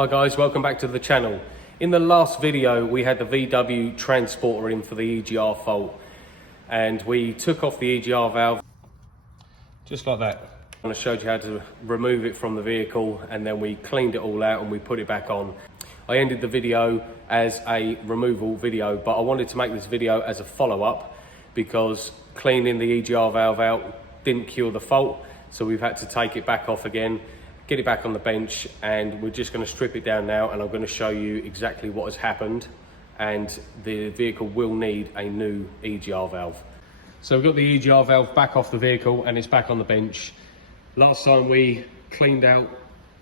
Hi guys, welcome back to the channel. In the last video we had the VW transporter in for the EGR fault and we took off the EGR valve just like that. And I showed you how to remove it from the vehicle and then we cleaned it all out and we put it back on. I ended the video as a removal video, but I wanted to make this video as a follow-up because cleaning the EGR valve out didn't cure the fault, so we've had to take it back off again, get it back on the bench, and we're just going to strip it down now and I'm going to show you exactly what has happened, and the vehicle will need a new EGR valve. So we've got the EGR valve back off the vehicle and it's back on the bench. Last time we cleaned out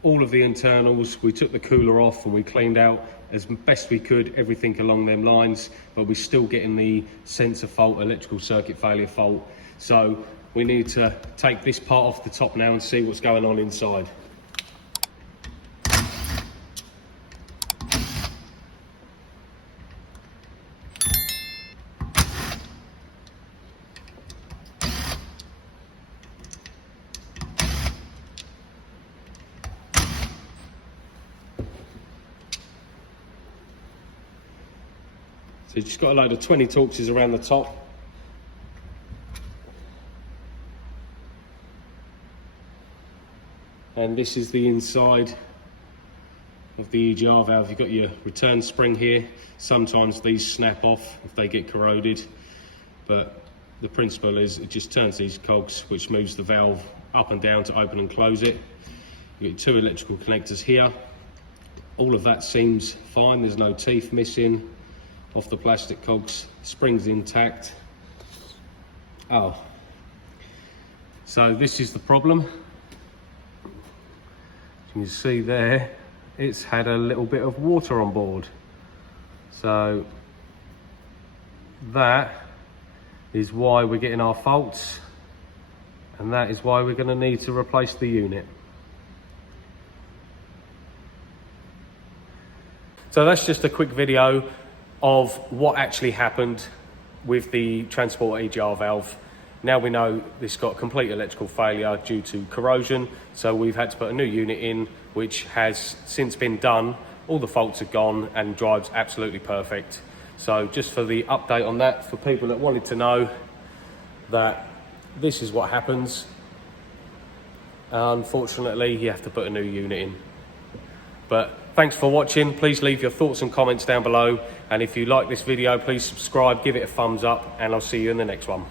all of the internals, we took the cooler off and we cleaned out as best we could everything along them lines, but we're still getting the sensor fault, electrical circuit failure fault. So we need to take this part off the top now and see what's going on inside. So you've just got a load of 20 Torxes around the top. And this is the inside of the EGR valve. You've got your return spring here. Sometimes these snap off if they get corroded, but the principle is it just turns these cogs, which moves the valve up and down to open and close it. You've got 2 electrical connectors here. All of that seems fine. There's no teeth missing off the plastic cogs. Spring's intact. Oh, so this is the problem. You can see there, it's had a little bit of water on board. So that is why we're getting our faults, and that is why we're going to need to replace the unit. So that's just a quick video of what actually happened with the transporter EGR valve. Now we know this got complete electrical failure due to corrosion, so we've had to put a new unit in, which has since been done. All the faults are gone and drives absolutely perfect. So just for the update on that, for people that wanted to know that this is what happens. Unfortunately, you have to put a new unit in. But thanks for watching. Please leave your thoughts and comments down below. And if you like this video, please subscribe, give it a thumbs up, and I'll see you in the next one.